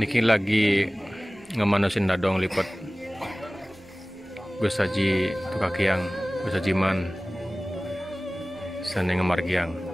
Niki lagi ngemanusin dadong lipat Gus Haji Tukakiang, Gus Hajiman Sane Ngemargiang.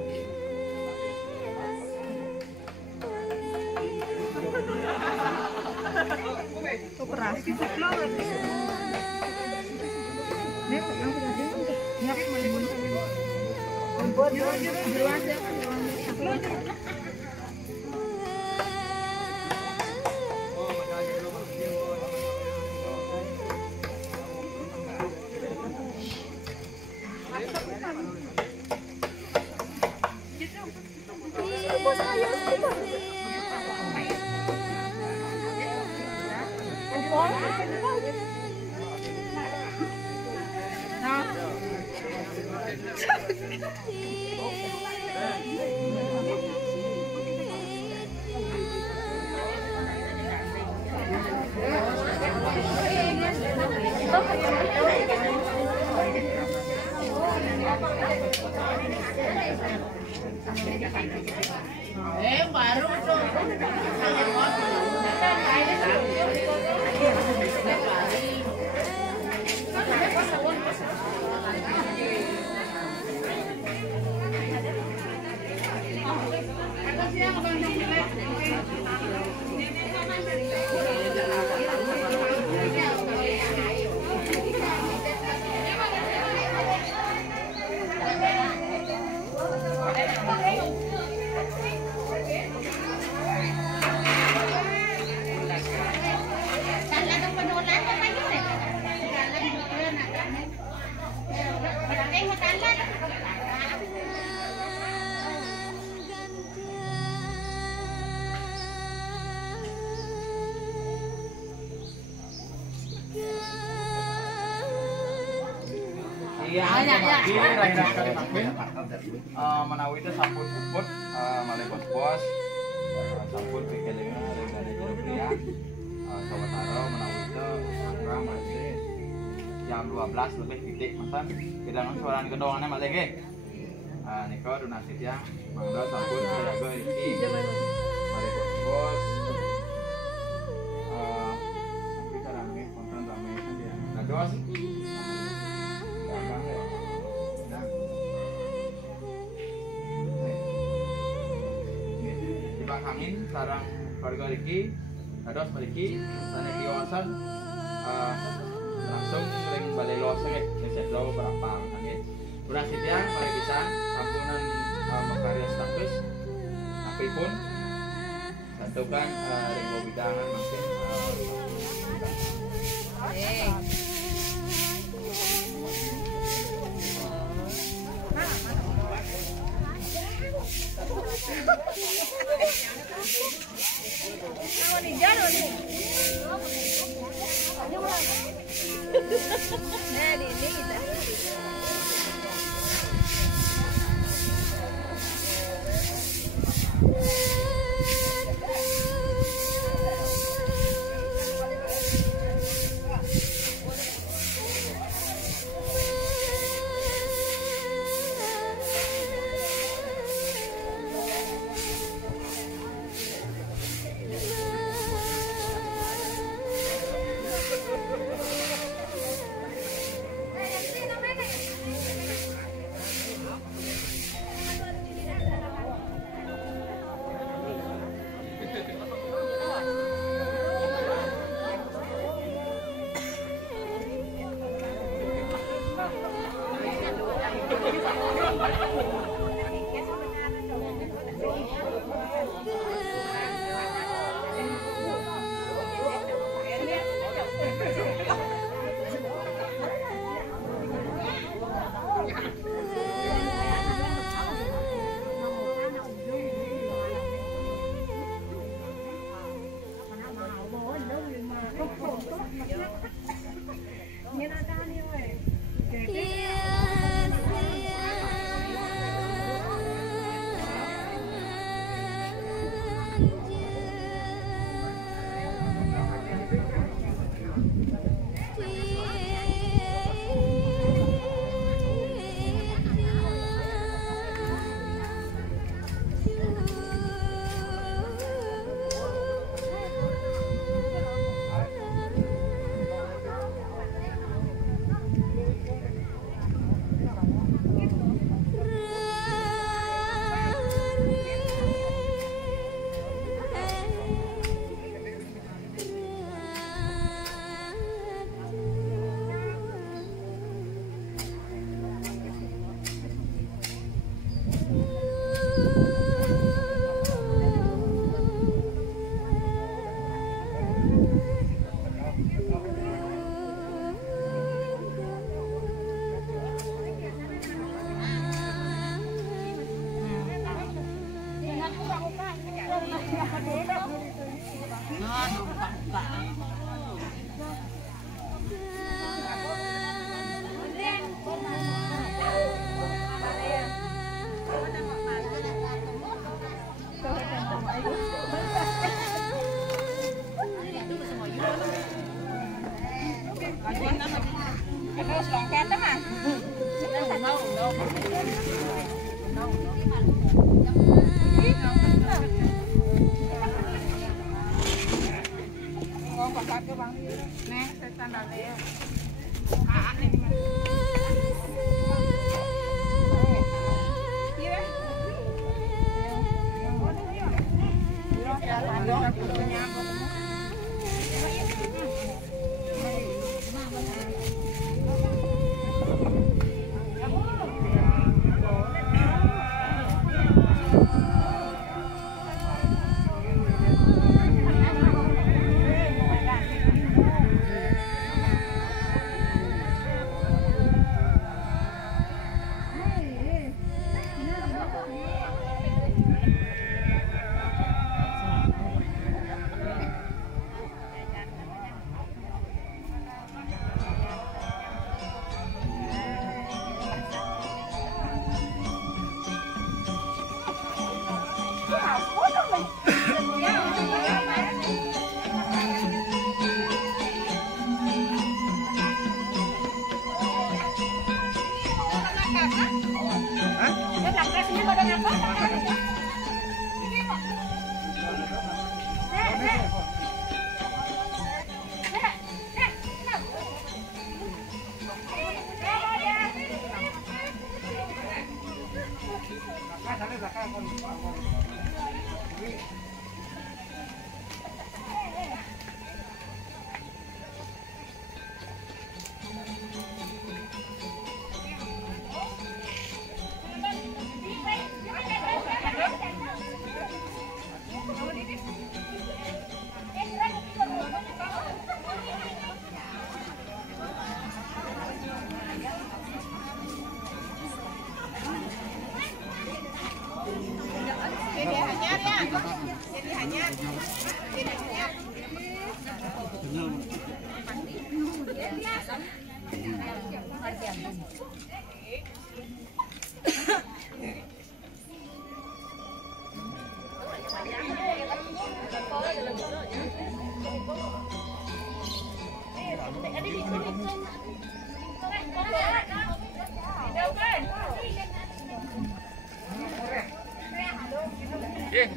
Baru tuh. Menawi itu sampun puput malih bos sampun pikirannya dari Jogja sawetara menawi itu kurang masih jam 12 lebih titik matan kita suarane kedongannya malih nggih. Nika donasi ya mangga sampun jaga iki malih bos tapi karane konten rame dia dados angin sarang keluarga Riki dados maliki sana kiwasan langsung sering balai los ngeset lo berapa angin berhasil ya mulai bisa sampunan mengkarya status tapi pun satu kan ringgo bidangan makin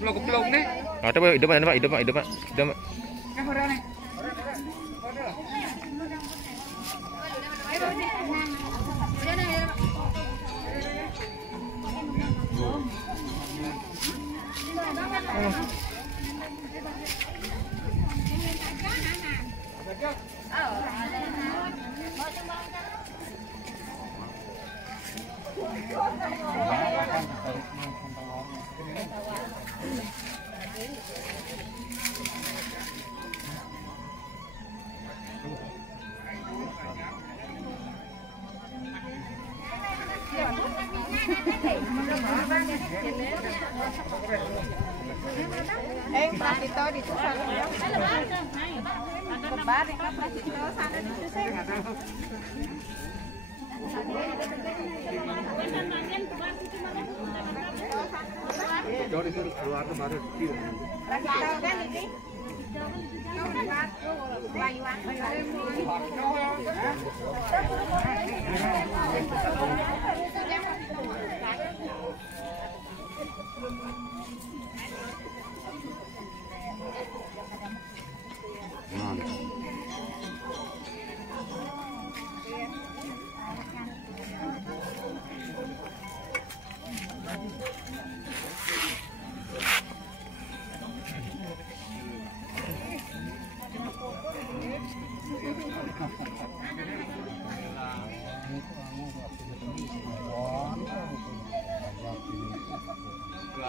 Keblok nih. Ada Pak, hidup Pak, hidup Pak, hidup Pak. Hidup Pak. Prasito dito sa lebar ka Prasito sana dito sa Jauh disuruh keluar tuh baru kecil. Prasito kan ini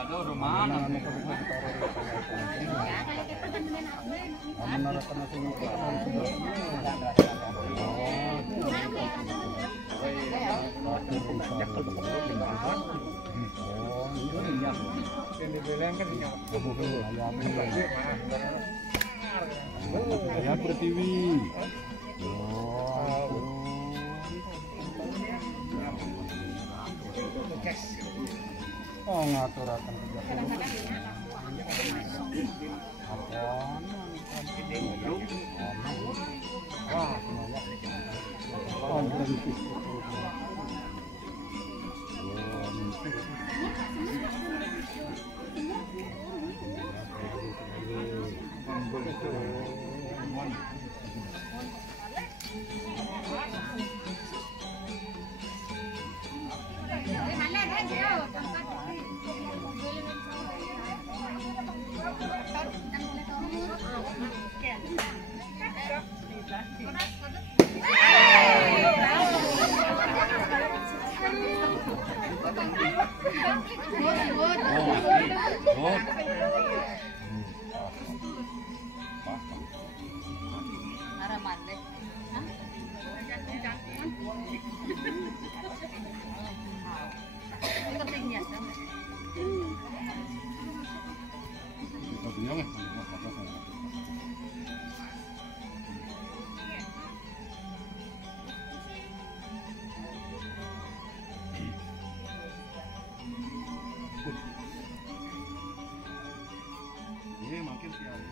Aduh, rumah. Ya Pertiwi. Oh, ngaturakan Oh. Ini makin siang.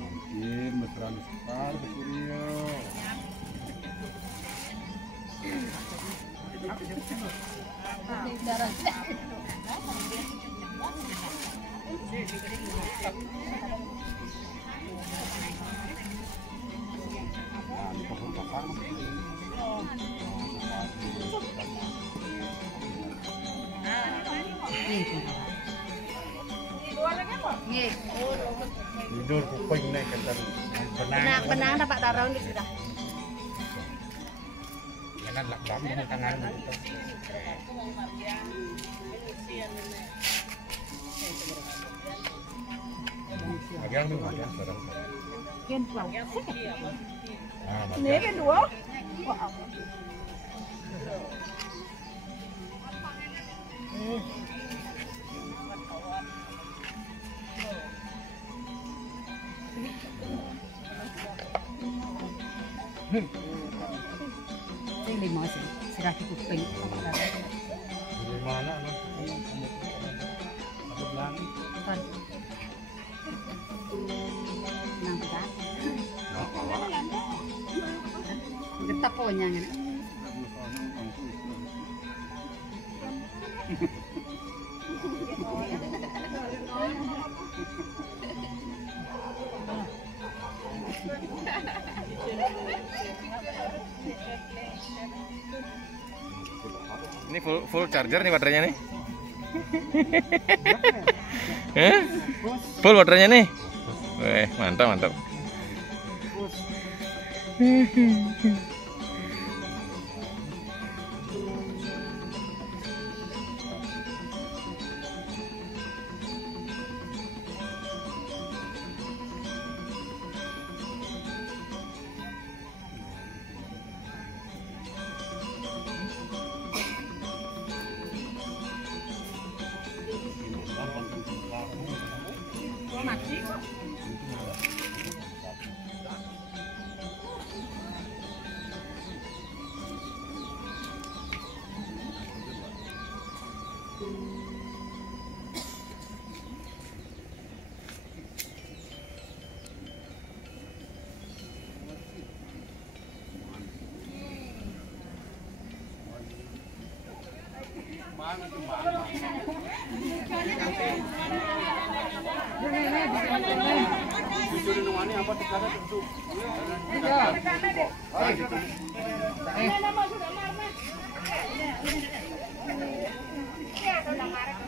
Mungkin mesra besar Suryo. Tidur kuping naik kan Benang dapat taruh di sudah. Jangan lakbam dengan tangan. Agang nih, agang sekarang. Kian pulang. Ah, Ini kan dua. Ini mau sih, sudah kuping. Di mana no? Apa bilang? Nang kita. Nah, kawan. Getap punya kan. Ini full charger nih baterainya nih. Full baterainya nih. Weh, mantap mantap.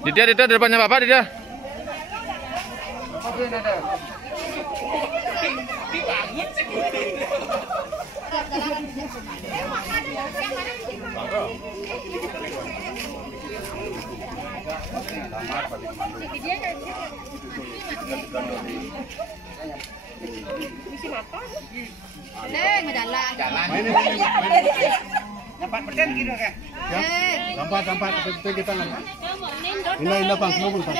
Didia, di depannya Bapak, Didia. Tempat kita nggak. Ini bang, mobil bang.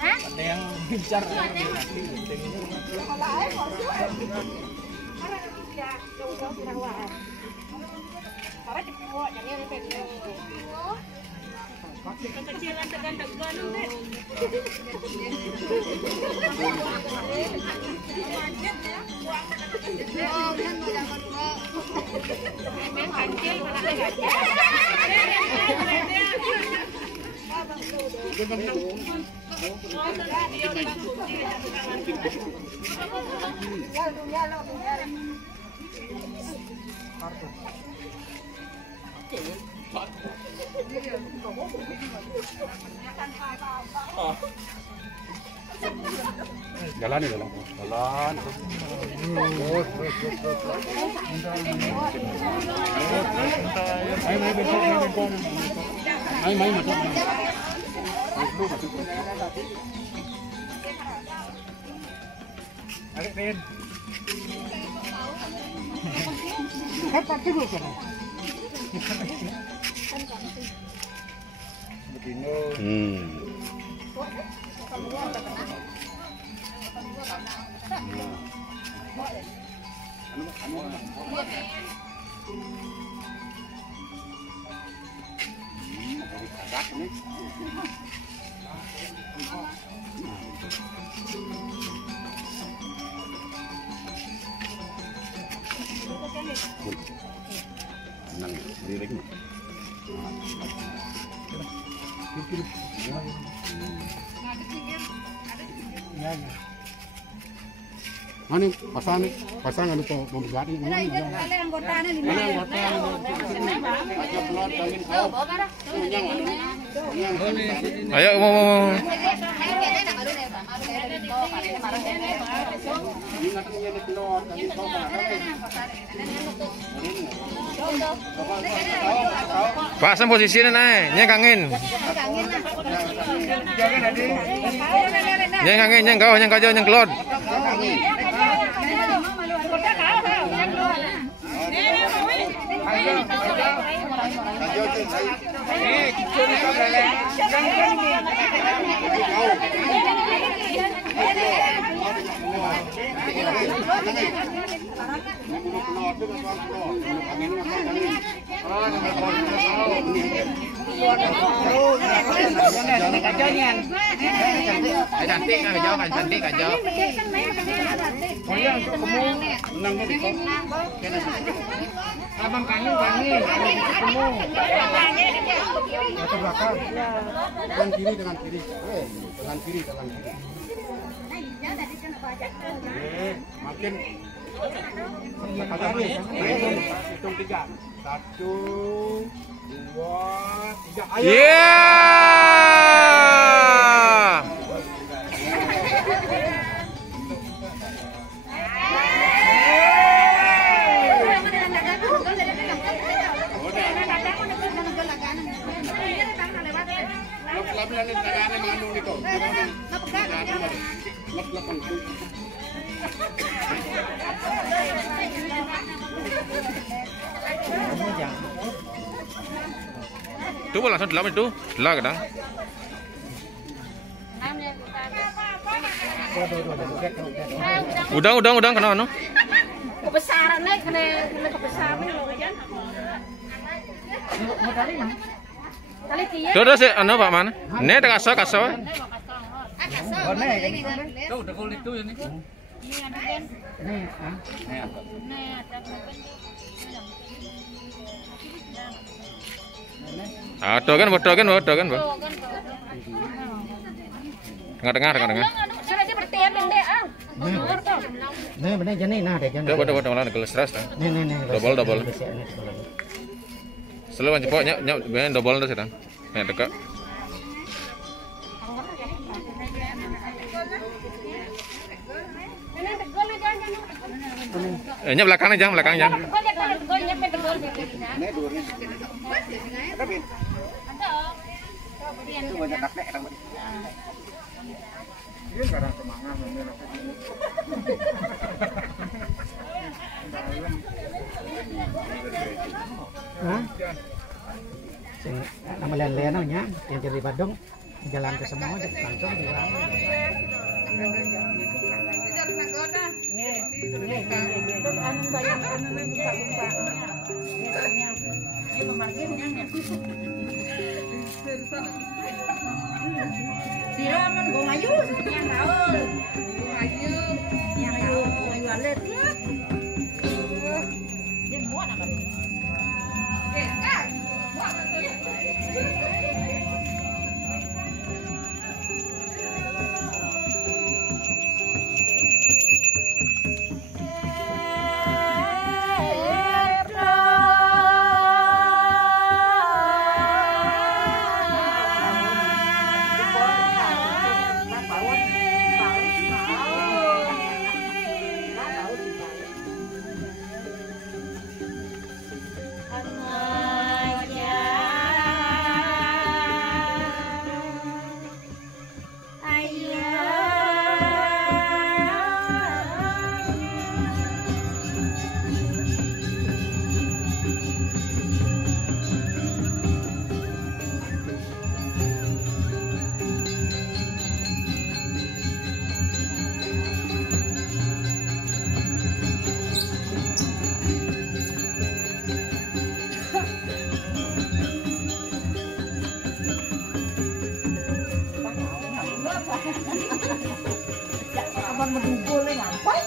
Ada yang bicara. Kecilan tegan-tegan nanti. Jalan ya, jalan. Main masuk. Adik Pin. Apa dulu kan? Nang lirik. Mana pasang anu pembeli ini. Ayo mau. Pasang posisinya naik, nyeng kangin. Nyeng kangin, nyeng kau, nyeng kajau, nyeng kelon. Cantik kajau. Abang kangin. Ketemu. Ke belakang. Dengan kiri. Dengan kiri. Makin hitung 3. 1, 2, 3. Ayo. Yeah! Itu langsung dalam itu, lah kadang. Udang kena anu. Kebesaran nih, kena kebesaran loh kan. Kali kia. Tuh sih anu Pak Man. Ne tak kaso. Tuh udah kulit tuh ini. Tuh kan, Bu. Tengah. Sudah dia bertiap deh ah. Nih bener jani nah deh jani. Coba malah kalau stres dah. Nih. Double. Selalu kan cepok nyap ben double dah sedang. Nek dekat. Nyap belakang aja. Nama lain-lain nya yang jadi Badung jalan ke semua langsung di Terus anu bayang anu buka-buka. Ini pemarkirnya nih. Siraman go maju, yang Raul. Maju. Yang Raul, maju alet ya. Dia muat apa ni? Okey, kan? Muat betul. Abang mendukul ni ngapain?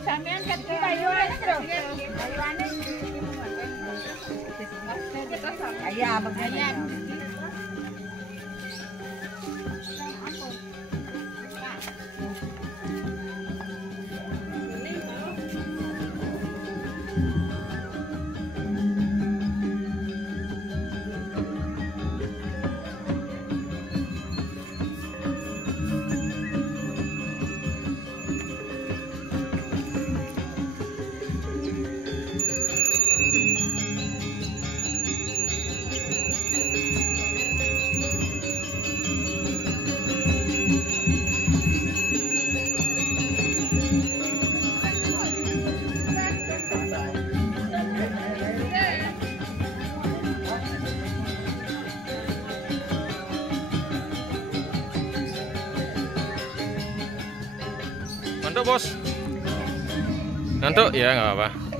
Sampean ket bayuane lho. Bayuane. Aya begini. Ngantuk bos? Ngantuk? Ya nggak apa-apa.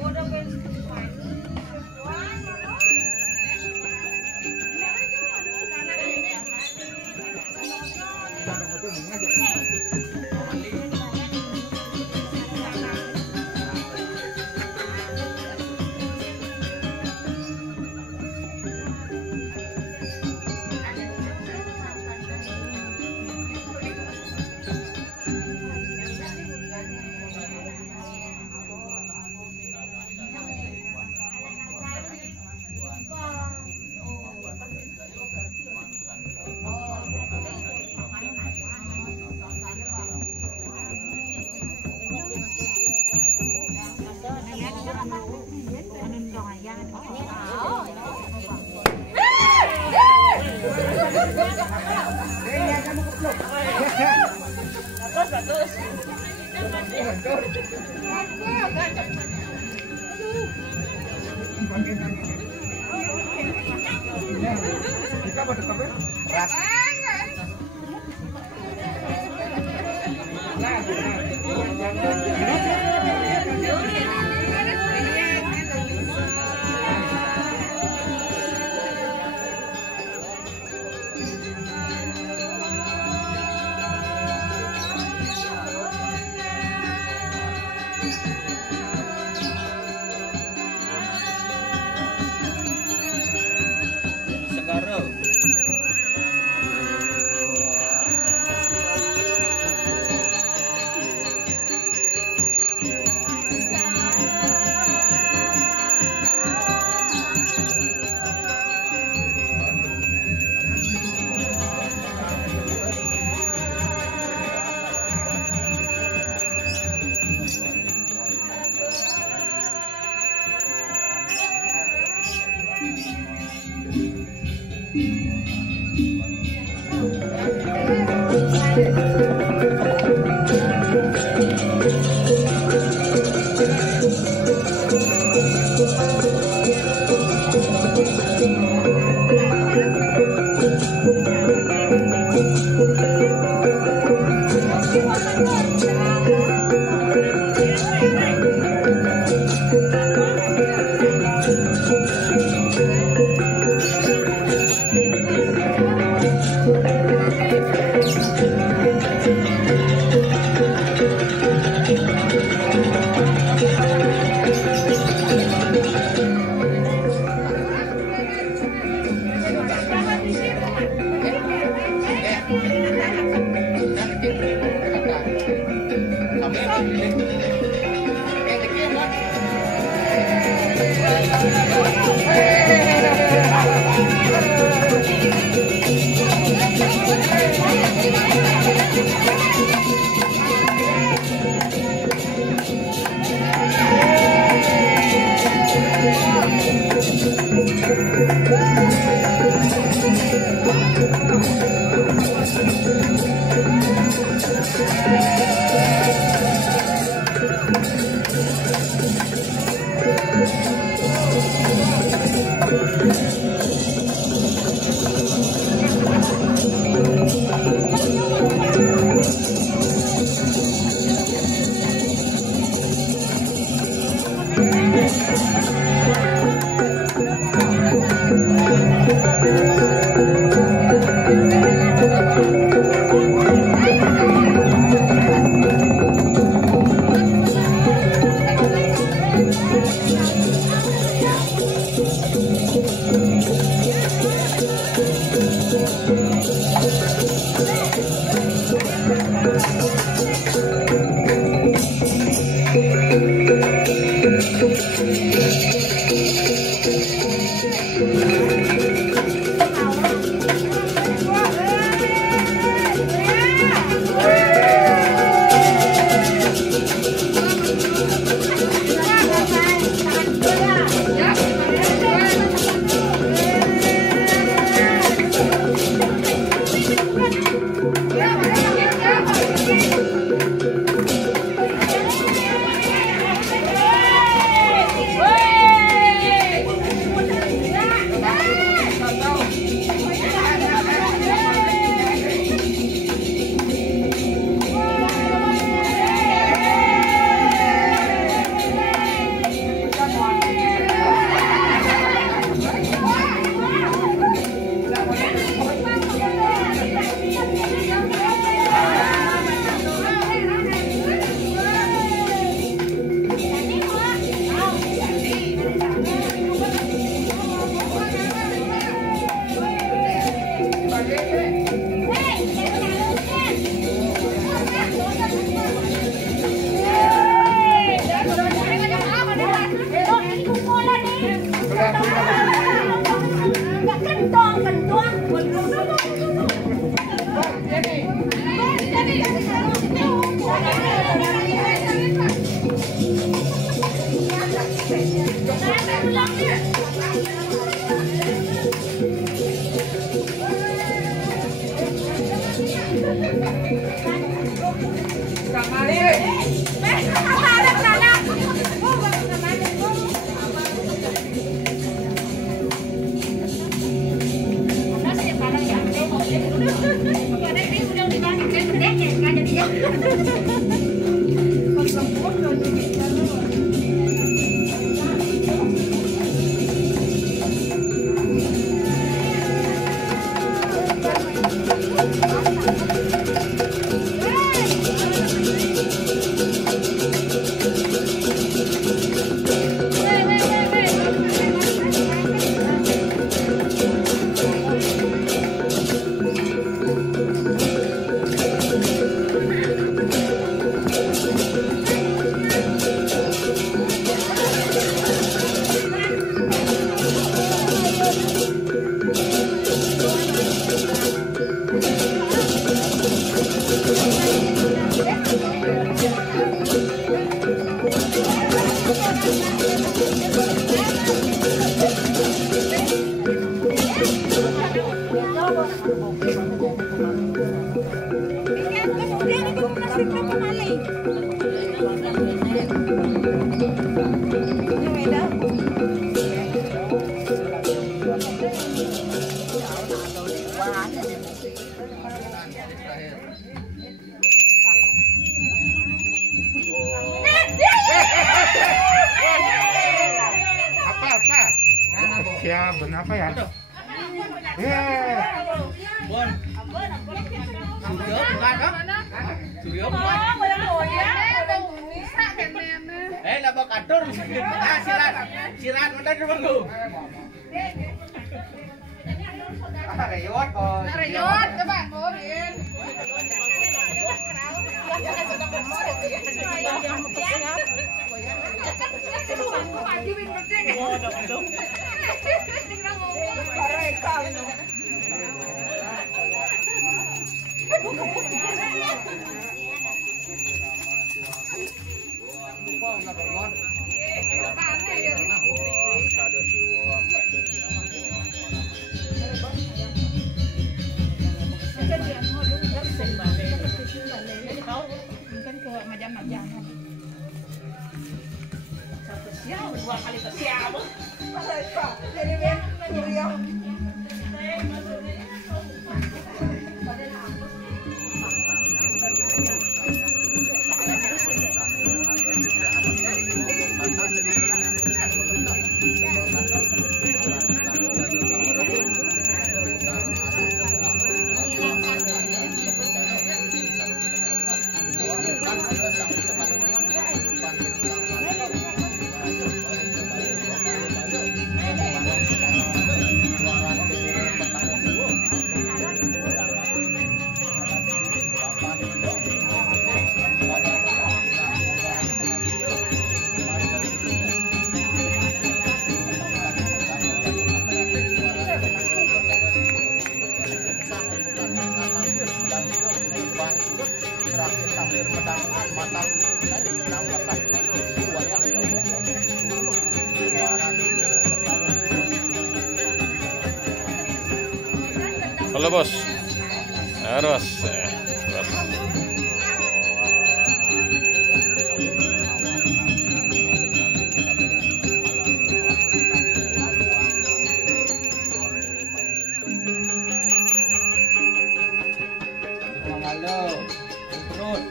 Siapa apa ya? Silat udah dulu bang. Reyot kok. Reyot coba ngorin. Dua kali kesiap. Halo bos, harus. Halo, terus.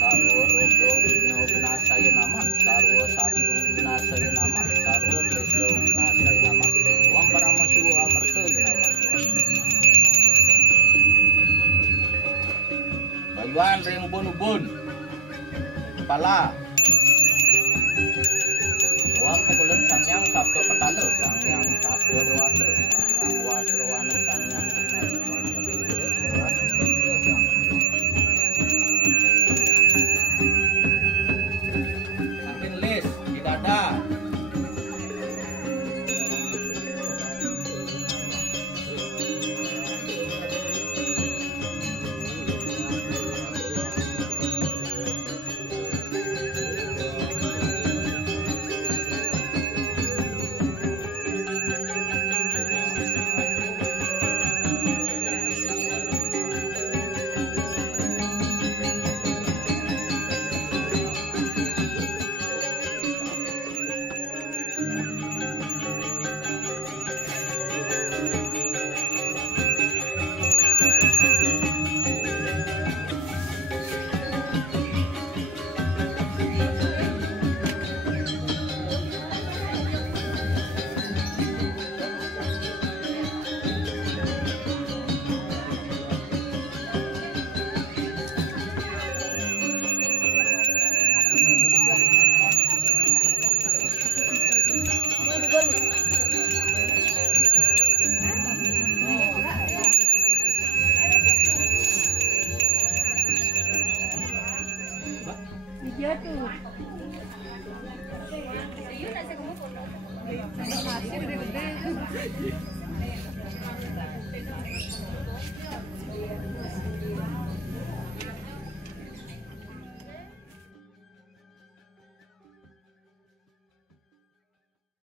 Sarwo rogo wino winasaya nama sarwo satu winasaya nama sarwo pleso winasaya nama Om Paramasiwa Amarta nama Bayuan ring ubun-ubun kepala Om Pukulan Sangyang Sabto Petala Sangyang Sabto Dewata Sangyang Wasrwana Sangyang